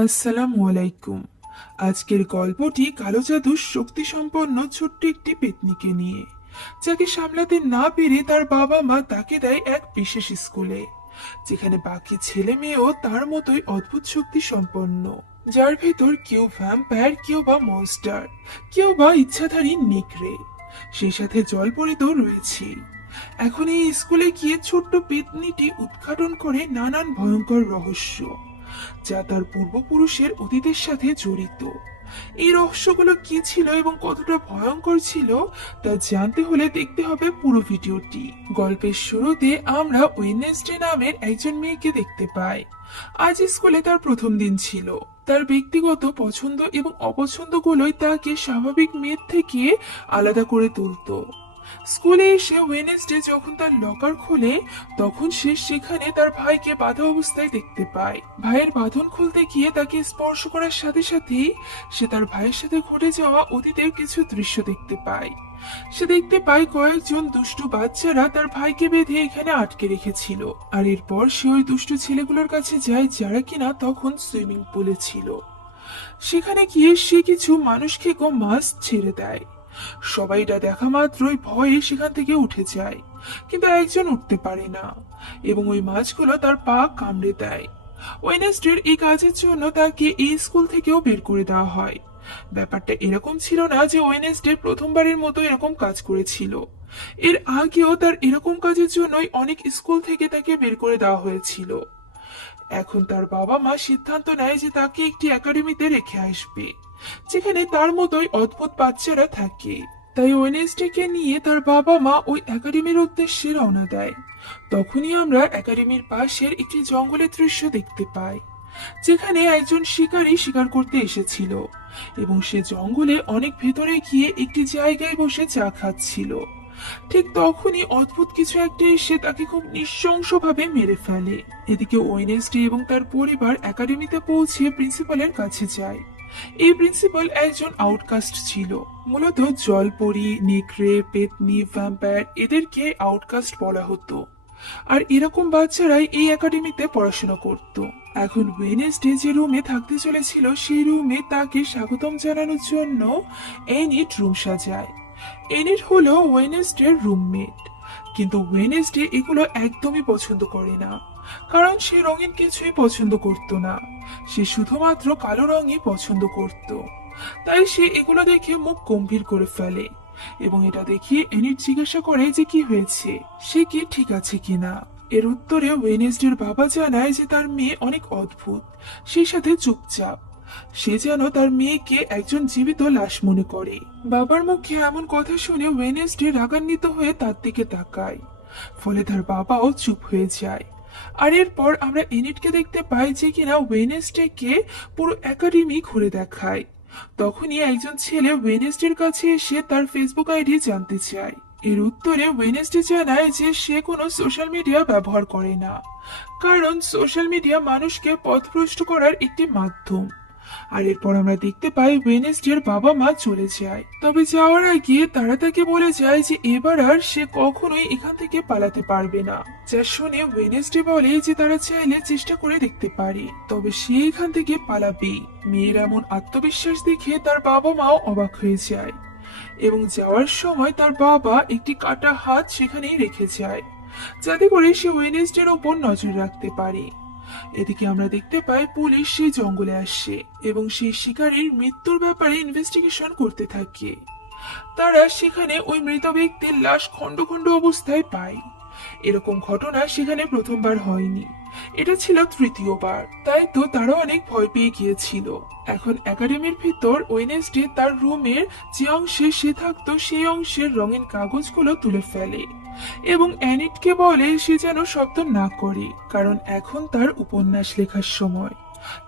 আসসালামু আলাইকুম আজকের গল্পটি কালো জাদুর শক্তি সম্পন্ন ছোট্ট একটি পেতনিকে নিয়ে। যাকে সামলাতে না পেরে তার বাবা মা তাকে দেয় এক বিশেষ স্কুলে, যেখানে বাকি ছেলে মেয়েও তার মতোই অদ্ভুত শক্তি সম্পন্ন যার ভেতর কেউ ভ্যাম্পায়ার কেউ বা মনস্টার কেউ বা ইচ্ছাধারী নেকড়ে। সেই সাথে জলপরিতও রয়েছে। এখন এই স্কুলে গিয়ে ছোট্ট পেতনিটি উদ্ঘাটন করে নানান ভয়ঙ্কর রহস্য। যা তার পূর্বপুরুষের অতীতের সাথে জড়িত। এই রহস্যগুলো কি ছিল এবং কতটা ভয়ঙ্কর ছিল, তা জানতে হলে দেখতে হবে পুরো ভিডিওটি। গল্পের শুরুতে আমরা ওয়েনেসডে নামের একজন মেয়েকে দেখতে পাই। আজ স্কুলে তার প্রথম দিন ছিল। তার ব্যক্তিগত পছন্দ এবং অপছন্দগুলোই তাকে স্বাভাবিক মেয়ের থেকে আলাদা করে তুলতো। স্কুলে এসে ওয়েনেসডে যখন তার লকার খোলে, তখন সে সেখানে তার ভাইকে বাধা অবস্থায় দেখতে পায়। ভাইয়ের বাঁধন খুলতে গিয়ে তাকে স্পর্শ করার সাথে সাথেই সে তার ভাইয়ের সাথে ঘটে যাওয়া অতীতের কিছু দৃশ্য দেখতে পায়। সে দেখতে পায় কয়েকজন দুষ্টু বাচ্চারা তার ভাইকে বেঁধে এখানে আটকে রেখেছিল। আর এরপর সে ওই দুষ্টু ছেলেগুলোর কাছে যায় যারা কিনা তখন সুইমিং পুলে ছিল। সেখানে গিয়ে সে কিছু মানুষকে গো মাছ ছেড়ে দেয়। সবাই এটা দেখা মাত্রই ভয়ে সেখান থেকে উঠে যায়, কিন্তু একজন উঠতে পারে না এবং ওই মাছগুলো তার পা কামড়ে দেয়। ওয়েনেসডের এই কাজের জন্য তাকে এই স্কুল থেকেও বের করে দেওয়া হয়। ব্যাপারটা এরকম ছিল না যে ওয়েনেসডে প্রথমবারের মতো এরকম কাজ করেছিল। এর আগেও তার এরকম কাজের জন্যই অনেক স্কুল থেকে তাকে বের করে দেওয়া হয়েছিল। এখন তার বাবা মা সিদ্ধান্ত নেয় যে তাকে একটি একাডেমিতে রেখে আসবে, যেখানে তার মতোই অদ্ভুত বাচ্চারা থাকে। তাই ওয়েনেসডেকে নিয়ে তার বাবা মা ওই একাডেমির উদ্দেশ্যে রওনা দেয়। তখনই আমরা একাডেমির পাশের একটি জঙ্গলের দৃশ্য দেখতে পাই, যেখানে একজন শিকারী শিকার করতে এসেছিল এবং সে জঙ্গলে অনেক ভেতরে গিয়ে একটি জায়গায় বসে চা খাচ্ছিল। ঠিক তখনই অদ্ভুত কিছু একটা এসে তাকে খুব নৃশংসভাবে মেরে ফেলে। এদিকে ওয়েনেসডে এবং তার পরিবার একাডেমিতে পৌঁছে প্রিন্সিপালের কাছে যায়। এই প্রিন্সিপাল একজন আউটকাস্ট ছিল। মূলত জলপরি, নেকড়ে, পেতনি, ভ্যাম্পায়ার এদেরকে আউটকাস্ট বলা হতো। আর এরকম বাচ্চারাই এই একাডেমিতে পড়াশোনা করত। এখন ওয়েনেসডে যে রুমে থাকতে চলেছিল, সেই রুমে তাকে স্বাগতম জানানোর জন্য এনিট রুম সাজায়। এনিট হলো ওয়েনেসডের রুমমেট কিন্তু ওয়েনেসডে এগুলো একদমই পছন্দ করে না। কারণ সে রঙিন কিছুই পছন্দ করত না। সে শুধুমাত্র কালো রঙই পছন্দ করত। তাই সে এগুলো দেখে মুখ গম্ভীর করে ফেলে এবং এটা দেখিয়ে এনিট জিজ্ঞাসা করে যে কি হয়েছে, সে কি ঠিক আছে কিনা। এর উত্তরে ওয়েনেসডের বাবা জানায় যে তার মেয়ে অনেক অদ্ভুত সেই সাথে চুপচাপ। সে যেন তার মেয়েকে একজন জীবিত লাশ মনে করে। বাবার মুখে এমন কথা শুনে ওয়েনেসডে রাগান্বিত হয়ে তার দিকে তাকায়। ফলে তার বাবাও চুপ হয়ে যায়। আর এরপর আমরা এনিটকে দেখতে পাই যে কিনা ওয়েনেসডেকে পুরো একাডেমি ঘুরে দেখায়। তখনই একজন ছেলে ওয়েনেসডের কাছে এসে তার ফেসবুক আইডি জানতে চায়। এর উত্তরে ওয়েনেসডে জানায় যে সে কোনো সোশ্যাল মিডিয়া ব্যবহার করে না। কারণ সোশ্যাল মিডিয়া মানুষকে পথভ্রষ্ট করার একটি মাধ্যম। আর এরপর আমরা দেখতে পাই ওয়েনেসডের বাবা মা চলে যায়। তবে যাওয়ার আগে তারা তাকে বলে যায় যে এবার আর সে কখনোই এখান থেকে পালাতে পারবে না। যা শুনে ওয়েনেসডে বলে যে তারা চাইলে চেষ্টা করে দেখতে পারে, তবে সে এখান থেকে পালাবে মেয়ের এমন আত্মবিশ্বাস দেখে তার বাবা মাও অবাক হয়ে যায় এবং যাওয়ার সময় তার বাবা একটি কাটা হাত সেখানেই রেখে যায়, যাতে করে সে ওয়েনেসডের ওপর নজর রাখতে পারে। এদিকে আমরা দেখতে পাই পুলিশ সেই জঙ্গলে আসে এবং সেই শিকারীর মৃত্যুর ব্যাপারে ইনভেস্টিগেশন করতে থাকে। তারা সেখানে ওই মৃত ব্যক্তির লাশ খণ্ড খণ্ড অবস্থায় পায়। এরকম ঘটনা সেখানে প্রথমবার হয়নি। এটা ছিল তৃতীয়বার, তাই তো তারা অনেক ভয় পেয়ে গিয়েছিল। এখন একাডেমির ভিতর ওয়েনেসডে তার রুমের যে অংশে সে থাকতো সেই অংশের রঙিন কাগজগুলো তুলে ফেলে। এবং অ্যানিটকে বলে সে যেন শব্দ না করে, কারণ এখন তার উপন্যাস লেখার সময়।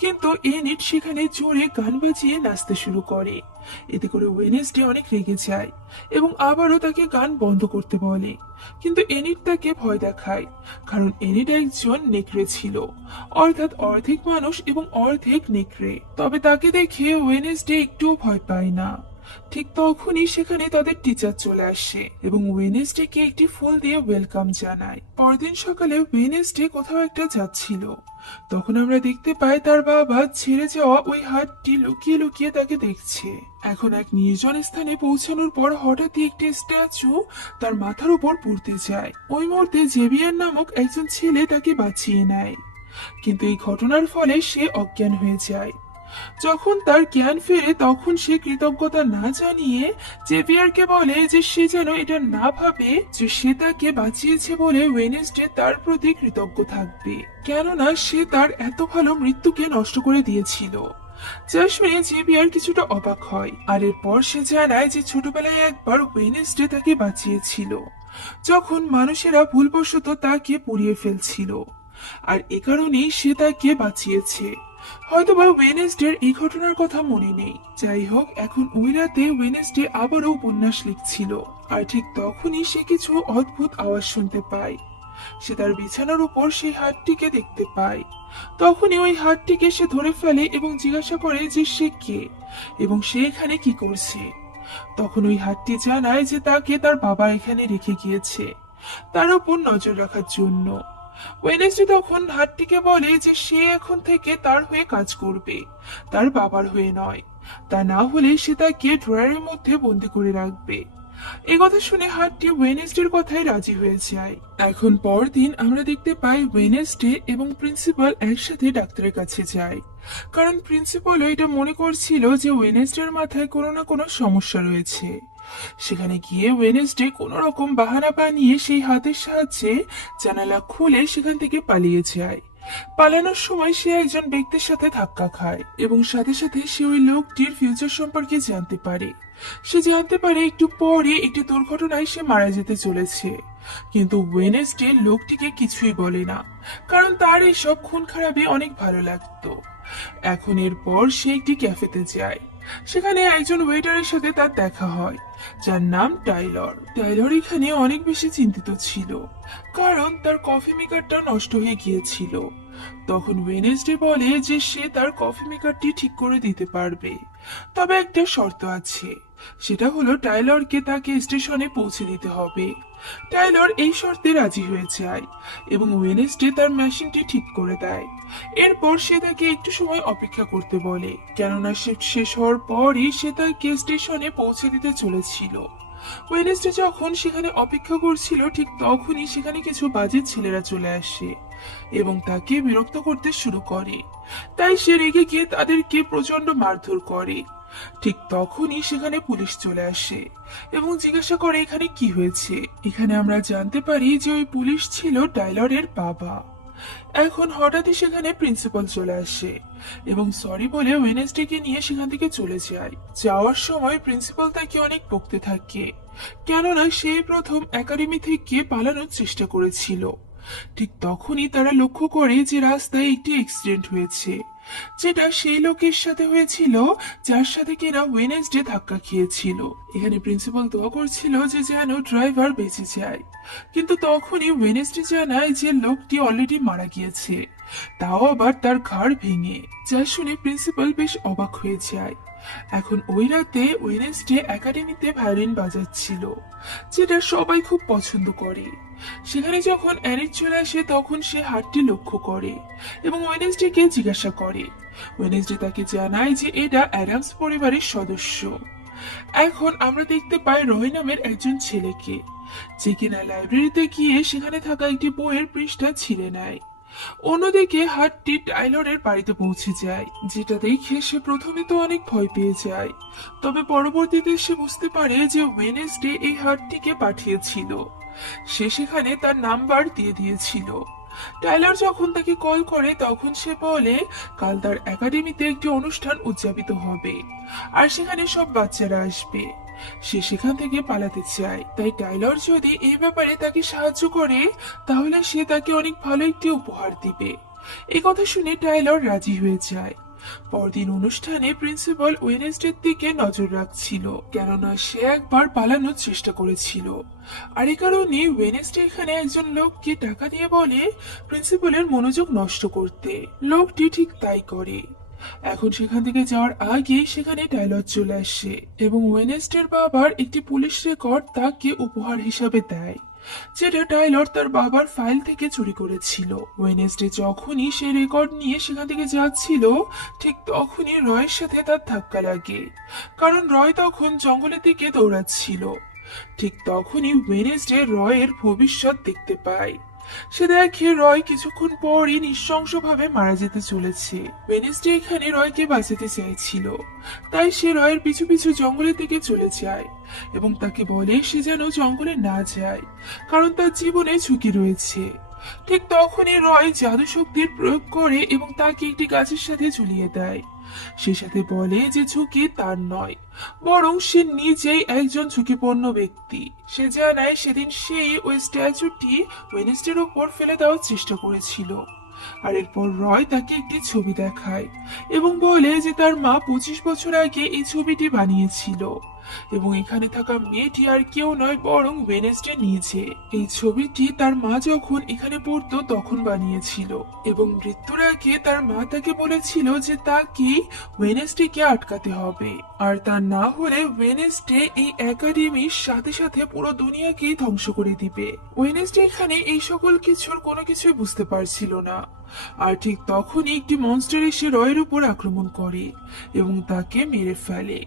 কিন্তু এনিট সেখানে জোরে গান বাজিয়ে নাচতে শুরু করে। এতে করে ওয়েনেসডে অনেক রেগে যায় এবং আবারও তাকে গান বন্ধ করতে বলে। কিন্তু এনিট তাকে ভয় দেখায়, কারণ এনিট একজন নেকড়ে ছিল। অর্থাৎ অর্ধেক মানুষ এবং অর্ধেক নেকড়ে। তবে তাকে দেখে ওয়েনেসডে একটুও ভয় পায় না। ঠিক তখনই সেখানে তাদের টিচার চলে আসে এবং ওয়েনেসডেকে একটি ফুল দিয়ে ওয়েলকাম জানায়। পরদিন সকালে ওয়েনেসডে কোথাও একটা যাচ্ছিল। তখন আমরা দেখতে পাই তার বাবা ছেড়ে যাওয়া ওই হাটটি লুকিয়ে লুকিয়ে তাকে দেখছে। এখন এক নির্জন স্থানে পৌঁছানোর পর হঠাৎই একটি স্ট্যাচু তার মাথার উপর পড়তে যায়। ওই মুহূর্তে জেভিয়ার নামক একজন ছেলে তাকে বাঁচিয়ে নেয়। কিন্তু এই ঘটনার ফলে সে অজ্ঞান হয়ে যায়। যখন তার জ্ঞান ফেরে, তখন সে কৃতজ্ঞতা না জানিয়ে জেভিয়ারকে বলে যে সে যেন এটা না ভাবে যে সে তাকে বাঁচিয়েছে বলে ওয়েনেসডে তার প্রতি কৃতজ্ঞ থাকবে। কেননা সে তার এত ভালো মৃত্যুকে নষ্ট করে দিয়েছিল। জেভিয়ার কিছুটা অবাক হয় আর এরপর সে জানায় যে ছোটবেলায় একবার ওয়েনেসডে তাকে বাঁচিয়েছিল, যখন মানুষেরা ভুলবশত তাকে পুড়িয়ে ফেলছিল। আর এ কারণেই সে তাকে বাঁচিয়েছে। হয়তোবা ওয়েনেসডের এই ঘটনার কথা মনে নেই। যাই হোক এখন ওই রাতে ওয়েনেসডে আবারও উপন্যাস লিখছিল। আর ঠিক তখনই সে কিছু অদ্ভুত আওয়াজ শুনতে পায়। সে তার বিছানার উপর সেই হাতটিকে দেখতে পায়। তখনই ওই হাতটিকে সে ধরে ফেলে এবং জিজ্ঞাসা করে যে সে কে এবং সে এখানে কি করছে। তখন ওই হাতটি জানায় যে তাকে তার বাবা এখানে রেখে গিয়েছে। তার উপর নজর রাখার জন্য। তখন হাতটিকে বলে যে সে এখন থেকে তার হয়ে কাজ করবে, তার বাবার হয়ে নয়। তা না হলে সে তাকে ড্রয়ারের মধ্যে বন্দি করে রাখবে। এই কথা শুনে হাতটি ওয়েনেসডের কথায় রাজি হয়ে যায়। এখন পরদিন আমরা দেখতে পাই ওয়েনেসডে এবং প্রিন্সিপাল একসাথে ডাক্তারের কাছে যায়। কারণ প্রিন্সিপালও এটা মনে করছিল যে ওয়েনেসডের মাথায় কোনো না কোনো সমস্যা রয়েছে। সেখানে গিয়ে ওয়েনেসডে কোন রকম বাহানা বানিয়ে সেই হাতের সাহায্যে জানালা খুলে সেখান থেকে পালিয়ে যায়। পালানোর সময় সে একজন ব্যক্তির সাথে ধাক্কা খায় এবং সাথে সাথে সে ওই লোকটির ফিউচার সম্পর্কে জানতে পারে। সে জানতে পারে একটু পরে একটি দুর্ঘটনায় সে মারা যেতে চলেছে। কিন্তু ওয়েনেসডে লোকটিকে কিছুই বলে না, কারণ তার এইসব খুন খারাপে অনেক ভালো লাগতো। এখন এরপর সে একটি ক্যাফেতে যায়। সেখানে একজন ওয়েটারের সাথে তার দেখা হয়, যার নাম টাইলর। টাইলর এখানে অনেক বেশি চিন্তিত ছিল, কারণ তার কফি মেকারটা নষ্ট হয়ে গিয়েছিল। তখন ওয়েনেসডে বলে যে সে তার কফি মেকারটি ঠিক করে দিতে পারবে। তবে একটা শর্ত আছে, সেটা হলো টাইলরকে তাকে স্টেশনে পৌঁছে দিতে হবে। টাইলর এই শর্তে রাজি হয়ে যায় এবং ওয়েনেসডে তার মেশিনটি ঠিক করে দেয়। এরপর সে তাকে একটু সময় অপেক্ষা করতে বলে, কেননা শিফট শেষ হওয়ার পরই সে তাকে স্টেশনে পৌঁছে দিতে চলেছিল। ওয়েনেসডে যখন সেখানে অপেক্ষা করছিল, ঠিক তখনই সেখানে কিছু বাজে ছেলেরা চলে আসে এবং তাকে বিরক্ত করতে শুরু করে। তাই সে রেগে গিয়ে তাদেরকে প্রচণ্ড মারধর করে। ঠিক তখনই সেখানে পুলিশ চলে আসে এবং জিজ্ঞাসা করে এখানে কি হয়েছে। এখানে আমরা জানতে পারি যে ওই পুলিশ ছিল টাইলরের বাবা। এখন হঠাৎই সেখানে প্রিন্সিপাল চলে আসে এবং সরি বলে ওয়েনেসডেকে নিয়ে সেখান থেকে চলে যায়। যাওয়ার সময় প্রিন্সিপাল তাকে অনেক বকতে থাকে, কেননা সে প্রথম একাডেমি থেকে পালানোর চেষ্টা করেছিল। ঠিক তখনই তারা লক্ষ্য করে যে রাস্তায় একটি অ্যাক্সিডেন্ট হয়েছে। যেটা সেই লোকের সাথে হয়েছিল, যার সাথে কিনা ওয়েনেসডে ধাক্কা খেয়েছিল। এখানে প্রিন্সিপাল দোয়া করছিল যে যেন ড্রাইভার বেঁচে যায়। কিন্তু তখনই ওয়েনেসডে জানায় যে লোকটি অলরেডি মারা গিয়েছে। তাও আবার তার ঘাড় ভেঙে, যা শুনে প্রিন্সিপাল বেশ অবাক হয়ে যায়। এখন ওই রাতে ওয়েনেসডে একাডেমিতে ভায়োলিন বাজাচ্ছিল, যেটা সবাই খুব পছন্দ করে। সেখানে যখন অ্যানিট চলে আসে, তখন সে হাতটি লক্ষ্য করে এবং ওয়েনেসডেকে জিজ্ঞাসা করে। ওয়েনেসডে তাকে জানায় যে এটা অ্যাডামস পরিবারের সদস্য। এখন আমরা দেখতে পাই রয় নামের একজন ছেলেকে, যে কিনা লাইব্রেরিতে গিয়ে সেখানে থাকা একটি বইয়ের পৃষ্ঠা ছিঁড়ে নেয়। অন্যদিকে হাটটি টাইলরের বাড়িতে পৌঁছে যায়, যেটা দেখে সে প্রথমে তো অনেক ভয় পেয়ে যায়। তবে পরবর্তীতে সে বুঝতে পারে যে ওয়েনেসডে এই হাটটিকে পাঠিয়েছিল। সে সেখানে তার নাম্বার দিয়ে দিয়েছিল। টাইলার যখন তাকে কল করে, তখন সে বলে, কাল তার একাডেমিতে একটি অনুষ্ঠান উদযাপিত হবে, আর সেখানে সব বাচ্চারা আসবে। সে সেখান থেকে পালাতে চায়। তাই টাইলর যদি এই ব্যাপারে তাকে সাহায্য করে, তাহলে সে তাকে অনেক ভালো একটি উপহার দিবে। এই কথা শুনে টাইলর রাজি হয়ে যায়। পরদিন অনুষ্ঠানে প্রিন্সিপাল ওয়েনেসডের দিকে নজর রাখছিল, কেননা সে একবার পালানোর চেষ্টা করেছিল। আর এই কারণে ওয়েনেসডে এখানে একজন লোককে টাকা দিয়ে বলে প্রিন্সিপালের মনোযোগ নষ্ট করতে। লোকটি ঠিক তাই করে। এখন সেখান থেকে যাওয়ার আগে সেখানে টাইলর চলে আসে এবং ওয়েনেস্টের বাবার একটি পুলিশ রেকর্ড তাকে উপহার হিসাবে দেয়। যেটা টাইলর তার বাবার ফাইল থেকে চুরি করেছিল। ওয়েনেসডে যখনই সে রেকর্ড নিয়ে সেখান থেকে যাচ্ছিল, ঠিক তখনই রয়ের সাথে তার ধাক্কা লাগে। কারণ রয় তখন জঙ্গলের দিকে দৌড়াচ্ছিল। ঠিক তখনই ওয়েনেসডে রয়ের ভবিষ্যৎ দেখতে পায়। সে দেখে রয় কিছুক্ষণ পরই নৃশংসভাবে মারা যেতে চলেছে। ওয়েনেসডে এখানে রয়কে বাঁচাতে চাইছিল তাই সে রয়ের পিছু পিছু জঙ্গলের দিকে চলে যায় এবং তাকে বলে সে যেন জঙ্গলে না যায়, কারণ তার জীবনে ঝুঁকি রয়েছে। ঠিক তখনই রয় জাদু শক্তির প্রয়োগ করে এবং তাকে একটি গাছের সাথে ঝুলিয়ে দেয়। সে সাথে বলে যে ঝুঁকি তার নয়, বরং সে নিজেই একজন ঝুঁকিপূর্ণ ব্যক্তি। সে জানায় সেদিন সেই ওই স্ট্যাচুটি ওয়েনেসডের উপর ফেলে দেওয়ার চেষ্টা করেছিল। আর এরপর রয় তাকে একটি ছবি দেখায় এবং বলে যে তার মা পঁচিশ বছর আগে এই ছবিটি বানিয়েছিল। এবং এখানে থাকা মেয়েটি আর কেউ নয়, বরং ওয়েনেসডে নিজে। এই ছবিটি তার মা যখন এখানে পড়তো, তখন বানিয়েছিল। এবং মৃত্যুর আগে তার মা তাকে বলেছিল যে তাকে ওয়েনেসডেকে আটকাতে হবে। আর তা না হলে ওয়েনেসডে এই একাডেমির সাথে সাথে পুরো দুনিয়াকেই ধ্বংস করে দিবে। ওয়েনেসডে এখানে এই সকল কিছুর কোনো কিছুই বুঝতে পারছিল না। আর ঠিক তখনই একটি মনস্টার এসে রয়ের উপর আক্রমণ করে এবং তাকে মেরে ফেলে।